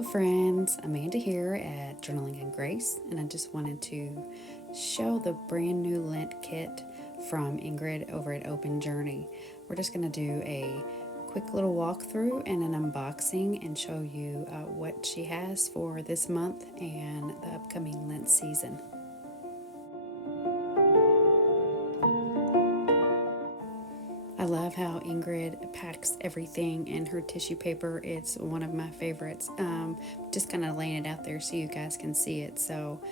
Hello friends, Amanda here at Journaling and Grace, and I just wanted to show the brand new Lent kit from Ingrid over at Open Journey. We're just going to do a quick little walkthrough and an unboxing and show you what she has for this month and the upcoming Lent season. I love how Ingrid packs everything in her tissue paper. It's one of my favorites. Just kind of laying it out there so you guys can see it. So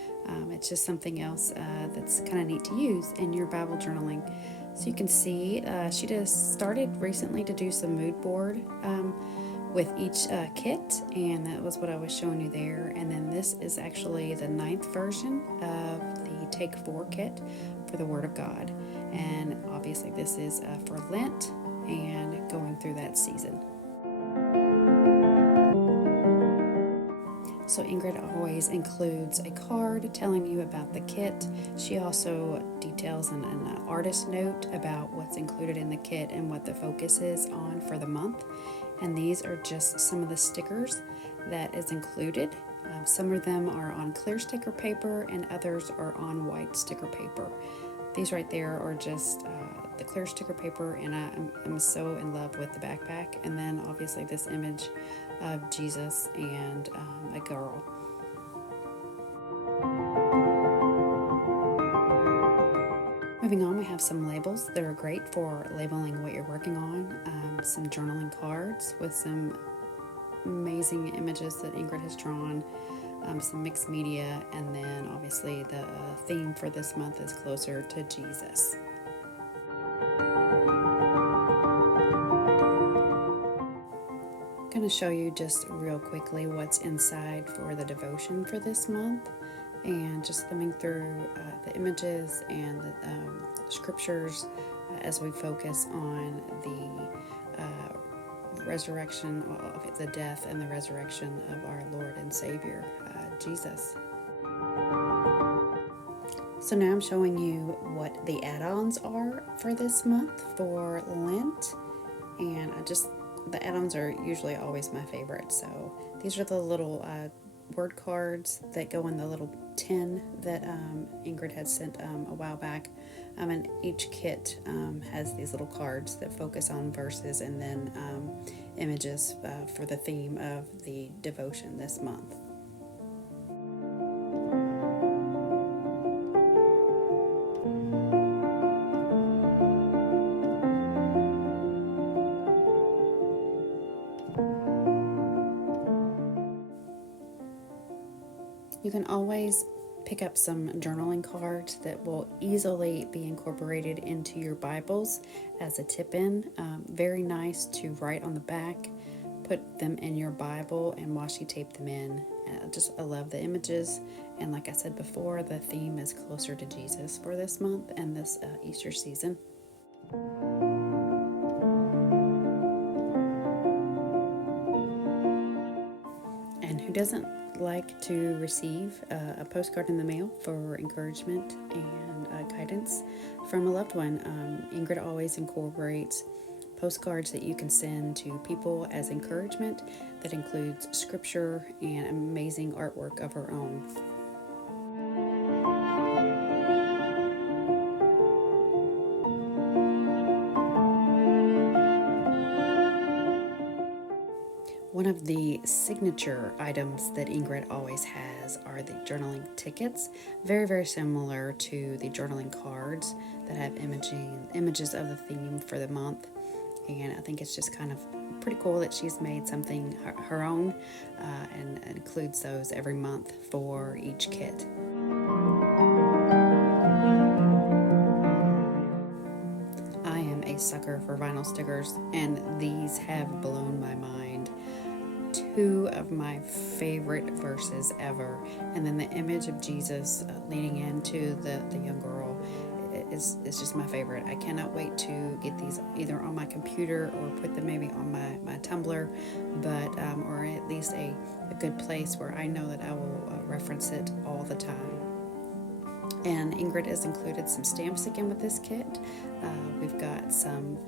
it's just something else that's kind of neat to use in your Bible journaling. So you can see she just started recently to do some mood board with each kit, and that was what I was showing you there. And then this is actually the 9th version of the Take4 kit for the Word of God. And obviously this is for Lent and going through that season. So Ingrid always includes a card telling you about the kit. She also details an artist note about what's included in the kit and what the focus is on for the month. And these are just some of the stickers that is included. Some of them are on clear sticker paper and others are on white sticker paper. These right there are just the clear sticker paper, and I'm so in love with the backpack. And then obviously this image of Jesus and a girl. Moving on, we have some labels that are great for labeling what you're working on. Some journaling cards with some amazing images that Ingrid has drawn. Some mixed media, and then obviously the theme for this month is closer to Jesus. I'm going to show you just real quickly what's inside for the devotion for this month, and just thumbing through the images and the scriptures as we focus on the resurrection, the death and the resurrection of our Lord and Savior, Jesus. So now I'm showing you what the add-ons are for this month for Lent, and the add-ons are usually always my favorite. So these are the little word cards that go in the little tin that Ingrid had sent a while back. And each kit has these little cards that focus on verses and then images for the theme of the devotion this month. You can always pick up some journaling cards that will easily be incorporated into your Bibles as a tip-in. Very nice to write on the back, put them in your Bible, and washi tape them in. I love the images, and like I said before, the theme is closer to Jesus for this month and this Easter season. And who doesn't like to receive a postcard in the mail for encouragement and guidance from a loved one? Ingrid always incorporates postcards that you can send to people as encouragement that includes scripture and amazing artwork of her own. One of the signature items that Ingrid always has are the journaling tickets, very, very similar to the journaling cards that have images of the theme for the month. And I think it's just kind of pretty cool that she's made something her own and includes those every month for each kit. I am a sucker for vinyl stickers, and these have blown my mind. Two of my favorite verses ever, and then the image of Jesus leaning into the young girl is just my favorite. I cannot wait to get these either on my computer or put them maybe on my Tumblr, but or at least a good place where I know that I will reference it all the time. And Ingrid has included some stamps again with this kit. We've got some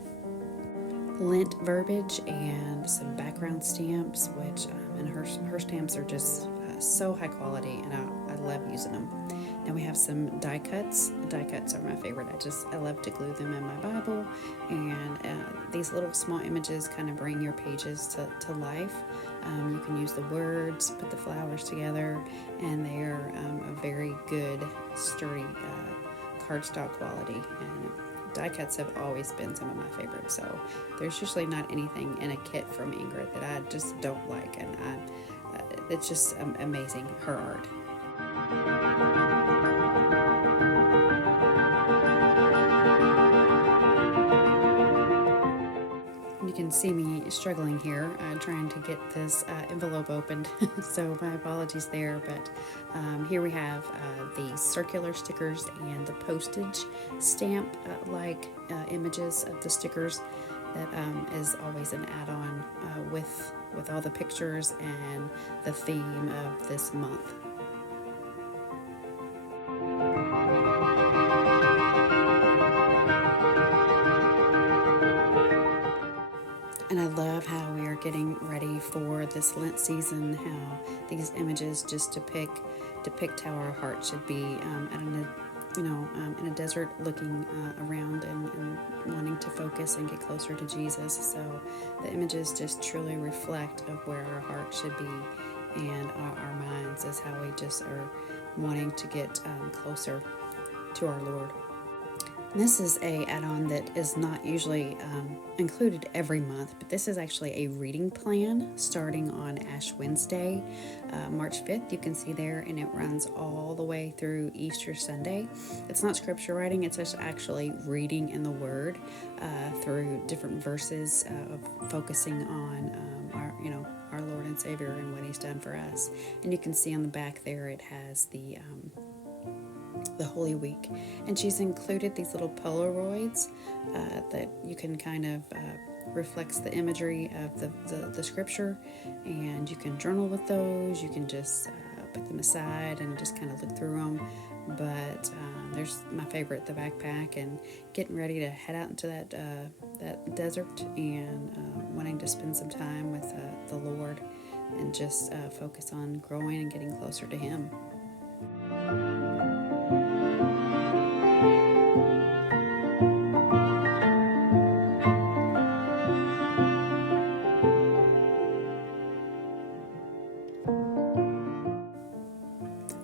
Lent verbiage and some background stamps, which and her stamps are just so high quality, and I love using them. Now we have some die cuts. Die cuts are my favorite. I love to glue them in my Bible, and these little small images kind of bring your pages to life. You can use the words, put the flowers together, and they are a very good, sturdy cardstock quality. And die cuts have always been some of my favorites. So there's usually not anything in a kit from Ingrid that I just don't like, and it's just amazing, her art. You can see me struggling here, trying to get this envelope opened, so my apologies there, but here we have the circular stickers and the postage stamp like images of the stickers that is always an add-on with all the pictures and the theme of this month. And I love how we are getting ready for this Lent season, how these images just depict how our heart should be in a desert, looking around and wanting to focus and get closer to Jesus. So the images just truly reflect of where our heart should be, and our minds is how we just are wanting to get closer to our Lord. This is a add-on that is not usually included every month, but this is actually a reading plan starting on Ash Wednesday, March 5th. You can see there, and it runs all the way through Easter Sunday. It's not scripture writing, it's just actually reading in the Word through different verses of focusing on our Lord and Savior and what He's done for us. And you can see on the back there it has the Holy Week, and she's included these little Polaroids that you can kind of reflects the imagery of the scripture, and you can journal with those. You can just put them aside and just kind of look through them. But there's my favorite, the backpack, and getting ready to head out into that desert and wanting to spend some time with the Lord and just focus on growing and getting closer to Him.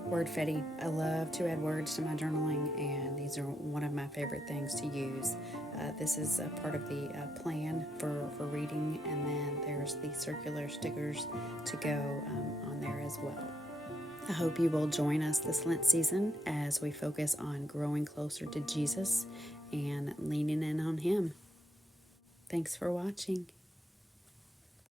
Wordfetti. I love to add words to my journaling, and these are one of my favorite things to use. This is a part of the plan for reading, and then there's the circular stickers to go on there as well. I hope you will join us this Lent season as we focus on growing closer to Jesus and leaning in on Him. Thanks for watching.